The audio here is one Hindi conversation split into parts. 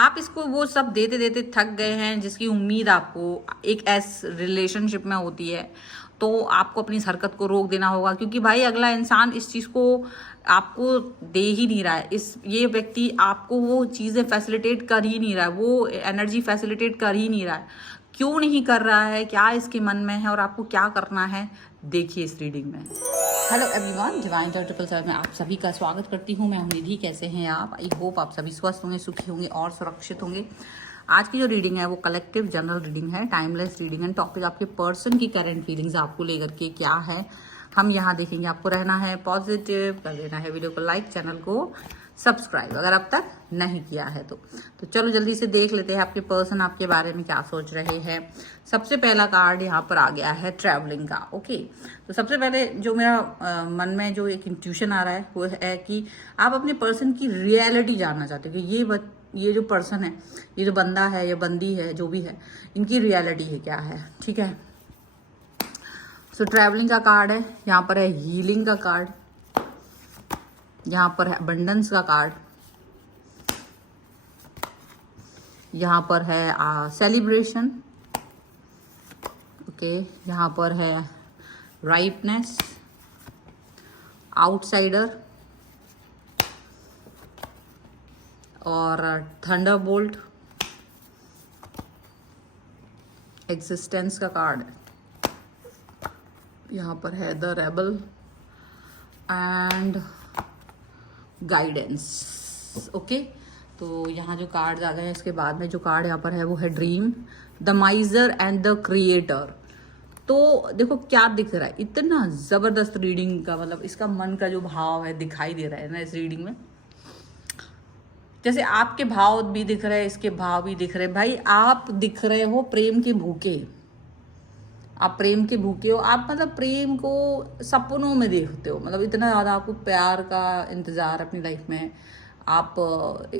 आप इसको वो सब देते देते थक गए हैं जिसकी उम्मीद आपको एक ऐस रिलेशनशिप में होती है। तो आपको अपनी इस हरकत को रोक देना होगा, क्योंकि भाई अगला इंसान इस चीज़ को आपको दे ही नहीं रहा है। ये व्यक्ति आपको वो चीज़ें फैसिलिटेट कर ही नहीं रहा है, वो एनर्जी फैसिलिटेट कर ही नहीं रहा है। क्यों नहीं कर रहा है, क्या इसके मन में है और आपको क्या करना है, देखिए इस रीडिंग में। हेलो एवरीवन, डिवाइन टारot 777 में आप सभी का स्वागत करती हूँ। मैं हूँ निधि। कैसे हैं आप? आई होप आप सभी स्वस्थ होंगे, सुखी होंगे और सुरक्षित होंगे। आज की जो रीडिंग है वो कलेक्टिव जनरल रीडिंग है, टाइमलेस रीडिंग है। टॉपिक आपके पर्सन की करंट फीलिंग्स आपको लेकर के क्या है हम यहाँ देखेंगे। आपको रहना है पॉजिटिव, कर देना है वीडियो को लाइक, चैनल को सब्सक्राइब अगर अब तक नहीं किया है तो चलो जल्दी से देख लेते हैं आपके पर्सन आपके बारे में क्या सोच रहे हैं। सबसे पहला कार्ड यहाँ पर आ गया है ट्रैवलिंग का। ओके, तो सबसे पहले जो मेरा मन में जो एक इंट्यूशन आ रहा है वो है कि आप अपने पर्सन की रियलिटी जानना चाहते हो कि ये जो पर्सन है, ये जो बंदा है या बंदी है, जो भी है, इनकी रियलिटी है क्या है। ठीक है, सो ट्रैवलिंग का कार्ड है, यहाँ पर है हीलिंग का कार्ड, यहाँ पर है अबंडेंस का कार्ड, यहाँ पर है सेलिब्रेशन। ओके, यहाँ पर है राइपनेस, आउटसाइडर और थंडरबोल्ट, एग्जिस्टेंस का कार्ड। यहाँ पर है the rebel and guidance. Okay, तो यहाँ जो कार्ड्स आ गए हैं, इसके बाद में जो कार्ड यहाँ पर है वो है dream, the माइजर and the creator. तो देखो क्या दिख रहा है, इतना जबरदस्त रीडिंग का मतलब इसका मन का जो भाव है दिखाई दे रहा है ना इस रीडिंग में। जैसे आपके भाव भी दिख रहे हैं, इसके भाव भी दिख रहे हैं। भाई आप दिख रहे हो प्रेम के भूखे, आप प्रेम के भूखे हो। आप मतलब प्रेम को सपनों में देखते हो, मतलब इतना ज़्यादा आपको प्यार का इंतज़ार अपनी लाइफ में। आप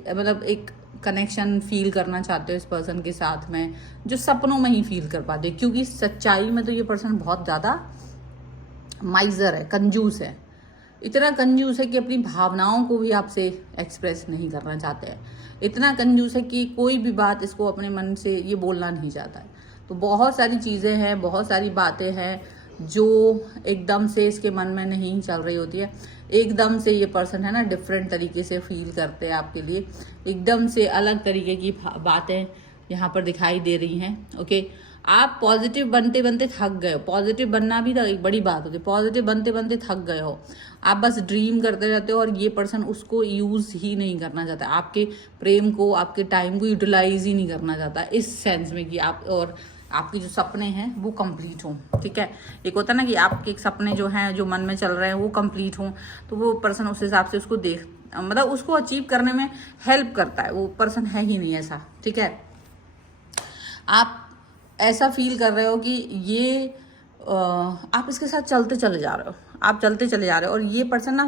मतलब एक कनेक्शन फील करना चाहते हो इस पर्सन के साथ में, जो सपनों में ही फील कर पाते हो। क्योंकि सच्चाई में तो ये पर्सन बहुत ज़्यादा माइजर है, कंजूस है। इतना कंजूस है कि अपनी भावनाओं को भी आपसे एक्सप्रेस नहीं करना चाहते हैं। इतना कंजूस है कि कोई भी बात इसको अपने मन से ये बोलना नहीं चाहता है। तो बहुत सारी चीज़ें हैं, बहुत सारी बातें हैं जो एकदम से इसके मन में नहीं चल रही होती है। एकदम से ये पर्सन है ना डिफरेंट तरीके से फील करते हैं आपके लिए, एकदम से अलग तरीके की बातें यहाँ पर दिखाई दे रही हैं। ओके, आप पॉजिटिव बनते बनते थक गए हो। पॉजिटिव बनना भी तो एक बड़ी बात होती है। पॉजिटिव बनते बनते थक गए हो, आप बस ड्रीम करते रहते हो और ये पर्सन उसको यूज़ ही नहीं करना चाहता, आपके प्रेम को, आपके टाइम को यूटिलाइज ही नहीं करना चाहता, इस सेंस में कि आप और आपके जो सपने हैं वो कंप्लीट हों। ठीक है, एक होता है ना कि आपके सपने जो हैं, जो मन में चल रहे हैं वो कंप्लीट हों, तो वो पर्सन उस हिसाब से उसको मतलब उसको अचीव करने में हेल्प करता है। वो पर्सन है ही नहीं ऐसा। ठीक है, आप ऐसा फील कर रहे हो कि ये आप इसके साथ चलते चले जा रहे हो, आप चलते चले जा रहे हो और ये पर्सन ना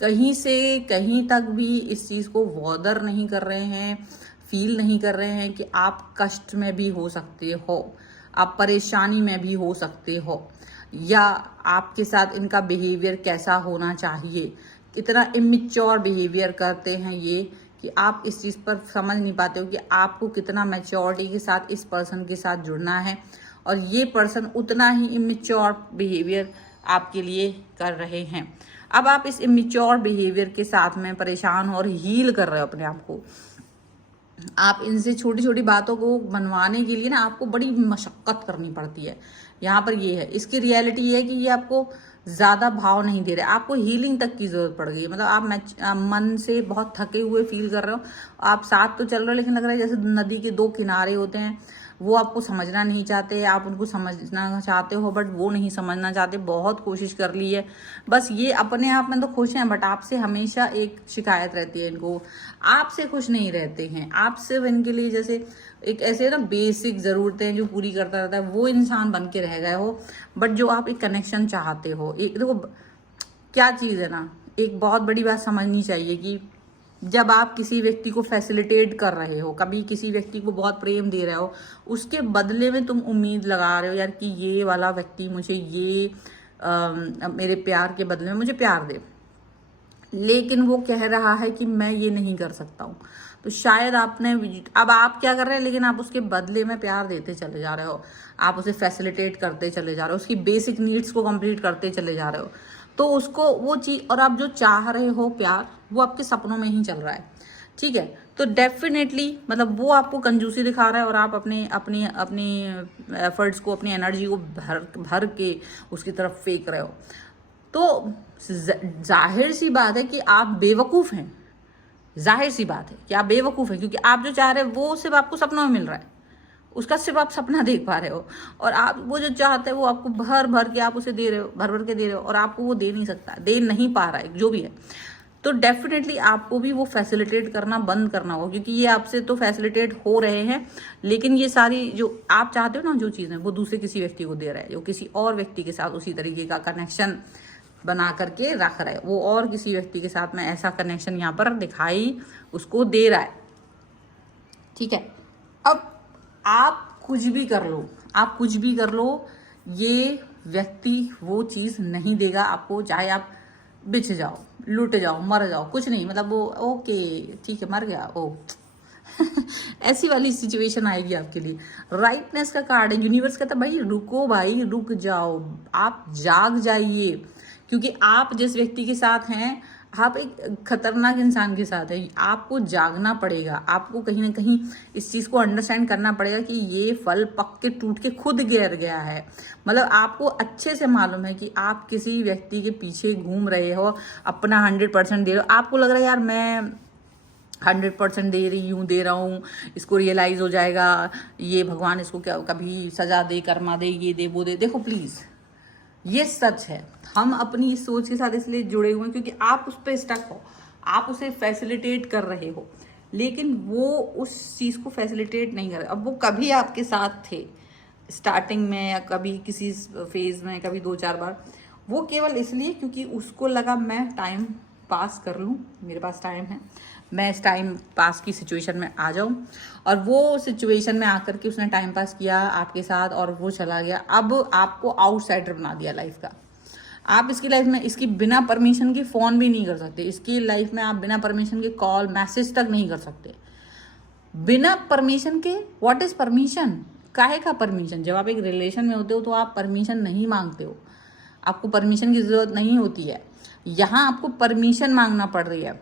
कहीं से कहीं तक भी इस चीज़ को बॉदर नहीं कर रहे हैं, फील नहीं कर रहे हैं कि आप कष्ट में भी हो सकते हो, आप परेशानी में भी हो सकते हो, या आपके साथ इनका बिहेवियर कैसा होना चाहिए। इतना इमेच्योर बिहेवियर करते हैं ये कि आप इस चीज़ पर समझ नहीं पाते हो कि आपको कितना मैच्योरिटी के साथ इस पर्सन के साथ जुड़ना है, और ये पर्सन उतना ही इमेच्योर बिहेवियर आपके लिए कर रहे हैं। अब आप इस इमेच्योर बिहेवियर के साथ में परेशान हो और हील कर रहे हो अपने आप को। आप इनसे छोटी छोटी बातों को मनवाने के लिए ना आपको बड़ी मशक्क़त करनी पड़ती है। यहाँ पर ये है, इसकी रियलिटी ये है कि ये आपको ज़्यादा भाव नहीं दे रहे, आपको हीलिंग तक की ज़रूरत पड़ गई है। मतलब आप मन से बहुत थके हुए फील कर रहे हो, आप साथ तो चल रहे हो लेकिन लग रहा है जैसे नदी के दो किनारे होते हैं, वो आपको समझना नहीं चाहते, आप उनको समझना चाहते हो बट वो नहीं समझना चाहते। बहुत कोशिश कर ली है, बस ये अपने आप में तो खुश हैं बट आपसे हमेशा एक शिकायत रहती है इनको, आपसे खुश नहीं रहते हैं। आप सिर्फ इनके लिए जैसे एक ऐसे ना बेसिक ज़रूरतें जो पूरी करता रहता है वो इंसान बन के रह गए हो, बट जो आप एक कनेक्शन चाहते हो, एक देखो क्या चीज़ है ना, एक बहुत बड़ी बात समझनी चाहिए कि जब आप किसी व्यक्ति को फैसिलिटेट कर रहे हो, कभी किसी व्यक्ति को बहुत प्रेम दे रहे हो, उसके बदले में तुम उम्मीद लगा रहे हो यार कि ये वाला व्यक्ति मुझे ये मेरे प्यार के बदले में मुझे प्यार दे, लेकिन वो कह रहा है कि मैं ये नहीं कर सकता हूँ। तो शायद आपने, अब आप क्या कर रहे हैं, लेकिन आप उसके बदले में प्यार देते चले जा रहे हो, आप उसे फैसिलिटेट करते चले जा रहे हो, उसकी बेसिक नीड्स को कंप्लीट करते चले जा रहे हो, तो उसको वो चीज़, और आप जो चाह रहे हो प्यार, वो आपके सपनों में ही चल रहा है, ठीक है। तो डेफिनेटली मतलब वो आपको कंजूसी दिखा रहा है और आप अपने अपने अपने एफर्ट्स को, अपनी एनर्जी को भर भर के उसकी तरफ फेंक रहे हो। तो जाहिर सी बात है कि आप बेवकूफ़ हैं, जाहिर सी बात है कि आप बेवकूफ़ हैं, क्योंकि आप जो चाह रहे हो वो सिर्फ आपको सपनों में मिल रहा है, उसका सिर्फ आप सपना देख पा रहे हो, और आप वो जो चाहते हैं वो आपको भर भर के आप उसे दे रहे हो, भर भर के दे रहे हो, और आपको वो दे नहीं सकता, दे नहीं पा रहा है, जो भी है। तो डेफिनेटली आपको भी वो फैसिलिटेट करना बंद करना होगा, क्योंकि ये आपसे तो फैसिलिटेट हो रहे हैं, लेकिन ये सारी जो आप चाहते हो ना जो चीज़ें, वो दूसरे किसी व्यक्ति को दे रहा है, जो किसी और व्यक्ति के साथ उसी तरीके का कनेक्शन बना करके रख रहा है, वो और किसी व्यक्ति के साथ में ऐसा कनेक्शन यहाँ पर दिखाई उसको दे रहा है, ठीक है। अब आप कुछ भी कर लो, आप कुछ भी कर लो, ये व्यक्ति वो चीज़ नहीं देगा आपको, चाहे आप बिछ जाओ, लुट जाओ, मर जाओ, कुछ नहीं, मतलब वो ओके ठीक है मर गया ओ ऐसी वाली सिचुएशन आएगी आपके लिए। राइटनेस का कार्ड है, यूनिवर्स कहता है भाई रुको, भाई रुक जाओ, आप जाग जाइए, क्योंकि आप जिस व्यक्ति के साथ हैं, आप एक खतरनाक इंसान के साथ है, आपको जागना पड़ेगा, आपको कहीं ना कहीं इस चीज़ को अंडरस्टैंड करना पड़ेगा कि ये फल पक के टूट के खुद गिर गया है। मतलब आपको अच्छे से मालूम है कि आप किसी व्यक्ति के पीछे घूम रहे हो, अपना 100% दे रहे हो, आपको लग रहा है यार मैं 100% दे रहा हूँ, इसको रियलाइज़ हो जाएगा, ये भगवान इसको क्या कभी सजा दे, कर्मा दे, ये दे वो दे। देखो प्लीज़, ये सच है, हम अपनी इस सोच के साथ इसलिए जुड़े हुए हैं क्योंकि आप उस पर स्टक हो, आप उसे फैसिलिटेट कर रहे हो, लेकिन वो उस चीज़ को फैसिलिटेट नहीं कर रहे। अब वो कभी आपके साथ थे स्टार्टिंग में, या कभी किसी फेज में, कभी 2-4 बार, वो केवल इसलिए क्योंकि उसको लगा मैं टाइम पास कर लूँ, मेरे पास टाइम है, मैं इस टाइम पास की सिचुएशन में आ जाऊं, और वो सिचुएशन में आकर के उसने टाइम पास किया आपके साथ और वो चला गया। अब आपको आउटसाइडर बना दिया लाइफ का। आप इसकी लाइफ में इसकी बिना परमिशन के फ़ोन भी नहीं कर सकते, इसकी लाइफ में आप बिना परमिशन के कॉल मैसेज तक नहीं कर सकते, बिना परमिशन के। What is permission? काहे का परमिशन? जब आप एक रिलेशन में होते हो तो आप परमिशन नहीं मांगते हो, आपको परमिशन की ज़रूरत नहीं होती है। यहाँ आपको परमिशन मांगना पड़ रही है।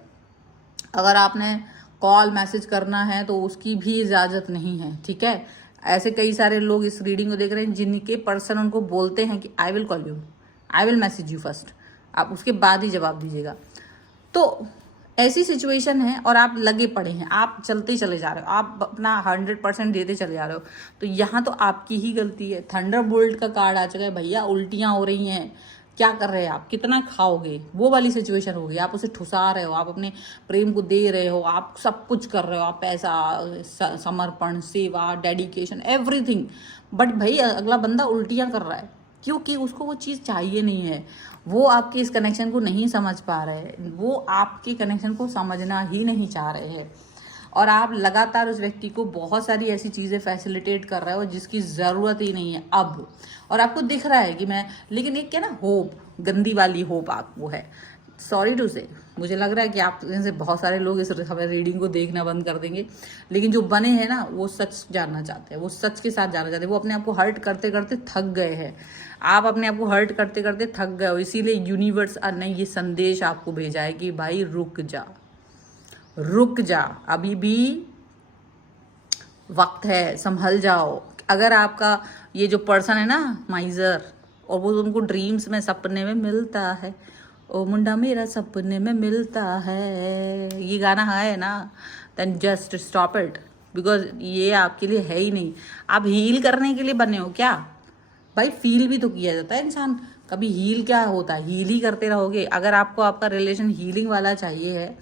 अगर आपने कॉल मैसेज करना है तो उसकी भी इजाज़त नहीं है, ठीक है। ऐसे कई सारे लोग इस रीडिंग को देख रहे हैं जिनके पर्सन उनको बोलते हैं कि I will call you, I will message you first, आप उसके बाद ही जवाब दीजिएगा। तो ऐसी सिचुएशन है और आप लगे पड़े हैं, आप चलते चले जा रहे हो, आप अपना 100% देते चले जा रहे हो, तो यहाँ तो आपकी ही गलती है। थंडरबोल्ट का कार्ड आ चुका है भैया, उल्टियाँ हो रही हैं, क्या कर रहे हैं आप, कितना खाओगे, वो वाली सिचुएशन हो गई। आप उसे ठुसा रहे हो, आप अपने प्रेम को दे रहे हो, आप सब कुछ कर रहे हो, आप पैसा, समर्पण, सेवा, डेडिकेशन, एवरीथिंग, बट भाई अगला बंदा उल्टियाँ कर रहा है, क्योंकि उसको वो चीज़ चाहिए नहीं है, वो आपके इस कनेक्शन को नहीं समझ पा रहे हैं, वो आपके कनेक्शन को समझना ही नहीं चाह रहे हैं, और आप लगातार उस व्यक्ति को बहुत सारी ऐसी चीज़ें फैसिलिटेट कर रहे हो जिसकी ज़रूरत ही नहीं है अब, और आपको दिख रहा है कि मैं, लेकिन एक क्या ना होप, गंदी वाली होप आपको है। सॉरी टू से, मुझे लग रहा है कि आप से बहुत सारे लोग इस हमें रीडिंग को देखना बंद कर देंगे, लेकिन जो बने हैं ना वो सच जानना चाहते हैं, वो सच के साथ जानना चाहते हैं, वो अपने आप को हर्ट करते करते थक गए हैं। आप अपने आप को हर्ट करते करते थक गए हो, इसीलिए यूनिवर्स ने ये संदेश आपको भेजा है कि भाई रुक जा, रुक जा, अभी भी वक्त है, संभल जाओ। अगर आपका ये जो पर्सन है ना माइजर, और वो उनको ड्रीम्स में, सपने में मिलता है, ओ मुंडा मेरा सपने में मिलता है, ये गाना है ना, then just stop it, because ये आपके लिए है ही नहीं। आप हील करने के लिए बने हो क्या भाई? फील भी तो किया जाता है इंसान, कभी हील क्या होता है, हील ही करते रहोगे। अगर आपको आपका रिलेशन हीलिंग वाला चाहिए है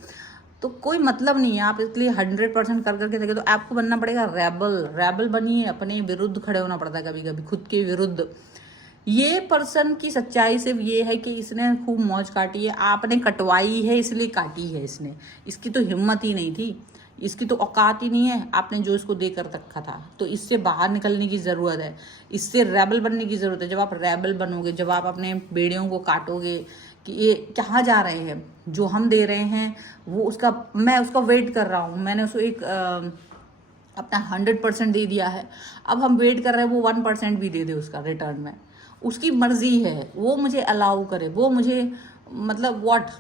तो कोई मतलब नहीं है, आप इसलिए 100% कर करके देखे, तो आपको बनना पड़ेगा रेबल। रेबल बनिए, अपने विरुद्ध खड़े होना पड़ता है कभी कभी, खुद के विरुद्ध। ये पर्सन की सच्चाई सिर्फ ये है कि इसने खूब मौज काटी है, आपने कटवाई है इसलिए काटी है इसने, इसकी तो हिम्मत ही नहीं थी, इसकी तो औकात ही नहीं है, आपने जो इसको दे कर रखा था। तो इससे बाहर निकलने की ज़रूरत है, इससे रेबल बनने की ज़रूरत है। जब आप रेबल बनोगे, जब आप अपने बेड़ियों को काटोगे कि ये कहाँ जा रहे हैं, जो हम दे रहे हैं वो उसका, मैं उसका वेट कर रहा हूँ, मैंने उसको एक अपना 100% दे दिया है, अब हम वेट कर रहे हैं वो 1% भी दे दे उसका रिटर्न में, उसकी मर्जी है, वो मुझे अलाउ करे, वो मुझे मतलब व्हाट,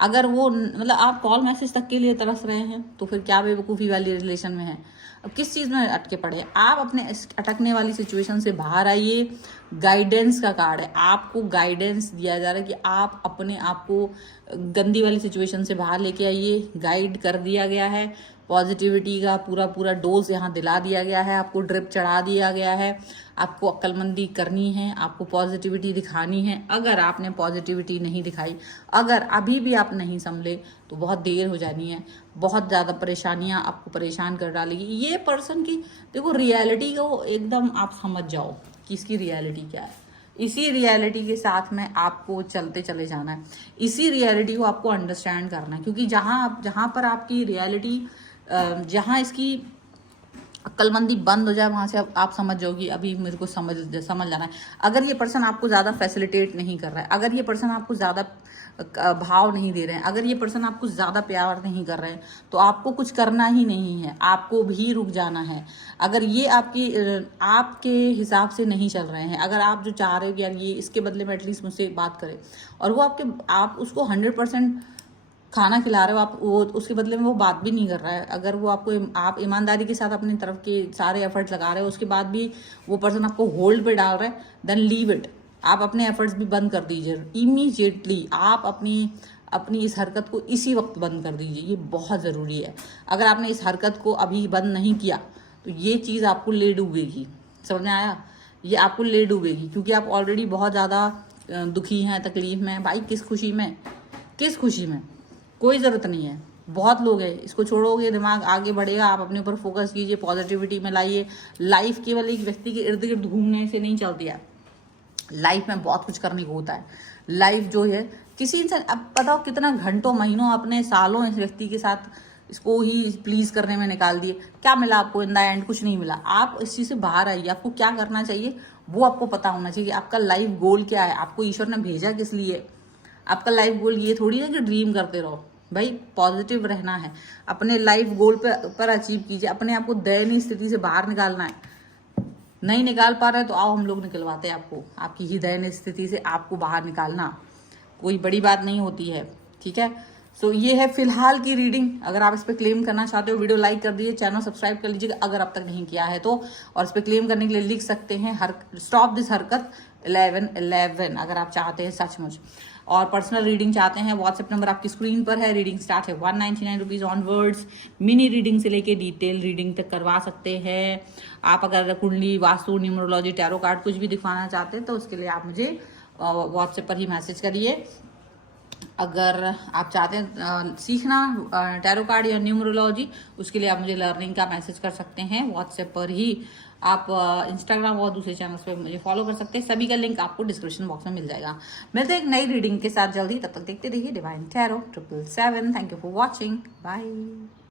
अगर वो मतलब आप कॉल मैसेज तक के लिए तरस रहे हैं तो फिर क्या बेवकूफ़ी वाली रिलेशन में है। अब किस चीज़ में अटके पड़े, आप अपने अटकने वाली सिचुएशन से बाहर आइए। गाइडेंस का कार्ड है, आपको गाइडेंस दिया जा रहा है कि आप अपने आप को गंदी वाली सिचुएशन से बाहर लेके आइए, गाइड कर दिया गया है। पॉजिटिविटी का पूरा पूरा डोज यहाँ दिला दिया गया है, आपको ड्रिप चढ़ा दिया गया है, आपको अक्लमंदी करनी है, आपको पॉजिटिविटी दिखानी है। अगर आपने पॉजिटिविटी नहीं दिखाई, अगर अभी भी आप नहीं संभले तो बहुत देर हो जानी है, बहुत ज़्यादा परेशानियां आपको परेशान कर डालेगी। ये पर्सन की देखो रियलिटी को एकदम आप समझ जाओ कि इसकी रियलिटी क्या है, इसी रियलिटी के साथ में आपको चलते चले जाना है, इसी रियलिटी को आपको अंडरस्टैंड करना है। क्योंकि जहाँ पर आपकी रियलिटी, जहाँ इसकी अक्लमंदी बंद हो जाए, वहाँ से आप समझ जाओ कि अभी मेरे को समझ जाना है। अगर ये पर्सन आपको ज़्यादा फैसिलिटेट नहीं कर रहा है, अगर ये पर्सन आपको ज़्यादा भाव नहीं दे रहे हैं, अगर ये पर्सन आपको ज़्यादा प्यार नहीं कर रहे हैं, तो आपको कुछ करना ही नहीं है, आपको भी रुक जाना है। अगर ये आपके हिसाब से नहीं चल रहे हैं, अगर आप जो चाह रहे हो कि यार ये इसके बदले में एटलीस्ट मुझसे बात करें, और वो आप उसको 100% खाना खिला रहे हो, आप वो उसके बदले में वो बात भी नहीं कर रहा है, अगर वो आप ईमानदारी के साथ अपनी तरफ के सारे एफर्ट्स लगा रहे हो, उसके बाद भी वो पर्सन आपको होल्ड पे डाल रहा है, देन लीव इट। आप अपने एफर्ट्स भी बंद कर दीजिए इमीडिएटली। आप अपनी इस हरकत को इसी वक्त बंद कर दीजिए, ये बहुत ज़रूरी है। अगर आपने इस हरकत को अभी बंद नहीं किया तो ये चीज़ आपको ले डूबेगी। समझ में आया? ये आपको ले डूबेगी, क्योंकि आप ऑलरेडी बहुत ज़्यादा दुखी हैं, तकलीफ में। भाई किस खुशी में कोई ज़रूरत नहीं है, बहुत लोग हैं। इसको छोड़ोगे, दिमाग आगे बढ़ेगा। आप अपने ऊपर फोकस कीजिए, पॉजिटिविटी में लाइए। लाइफ केवल एक व्यक्ति के इर्द गिर्द घूमने से नहीं चलती है, लाइफ में बहुत कुछ करने को होता है। लाइफ जो है किसी इंसान, अब बताओ कितना घंटों महीनों अपने सालों इस व्यक्ति के साथ इसको ही प्लीज करने में निकाल दिए, क्या मिला आपको? इन द एंड कुछ नहीं मिला। आप इस चीज़ से बाहर आइए, आपको क्या करना चाहिए वो आपको पता होना चाहिए। आपका लाइफ गोल क्या है, आपको ईश्वर ने भेजा किस लिए? आपका लाइफ गोल ये थोड़ी है कि ड्रीम करते रहो। भाई पॉजिटिव रहना है, अपने लाइफ गोल पर अचीव कीजिए। अपने आप को दयनीय स्थिति से बाहर निकालना है। नहीं निकाल पा रहे तो आओ हम लोग निकलवाते हैं आपको, आपकी ही दयनीय स्थिति से आपको बाहर निकालना कोई बड़ी बात नहीं होती है। ठीक है, सो ये है फिलहाल की रीडिंग। अगर आप इस पर क्लेम करना चाहते हो, वीडियो लाइक कर दीजिए, चैनल सब्सक्राइब कर लीजिएगा अगर अब तक नहीं किया है तो। और इस पर क्लेम करने के लिए लिख सकते हैं स्टॉप दिस हरकत 1111 अगर आप चाहते हैं सचमुच। और पर्सनल रीडिंग चाहते हैं, व्हाट्सएप नंबर आपकी स्क्रीन पर है। रीडिंग स्टार्ट है 199 रुपीज़ ऑनवर्ड्स। मिनी रीडिंग से लेके डिटेल रीडिंग तक करवा सकते हैं आप। अगर कुंडली, वास्तु, न्यूमरोलॉजी, टैरो कार्ड कुछ भी दिखवाना चाहते हैं तो उसके लिए आप मुझे व्हाट्सएप पर ही मैसेज करिए। अगर आप चाहते हैं सीखना टैरो कार्ड या न्यूमरोलॉजी, उसके लिए आप मुझे लर्निंग का मैसेज कर सकते हैं व्हाट्सएप पर ही। आप इंस्टाग्राम और दूसरे चैनल्स पे मुझे फॉलो कर सकते हैं, सभी का लिंक आपको डिस्क्रिप्शन बॉक्स में मिल जाएगा। मिलते हैं एक नई रीडिंग के साथ जल्दी, तब तक देखते रहिए Divine Tarot 777। Thank you for watching, bye.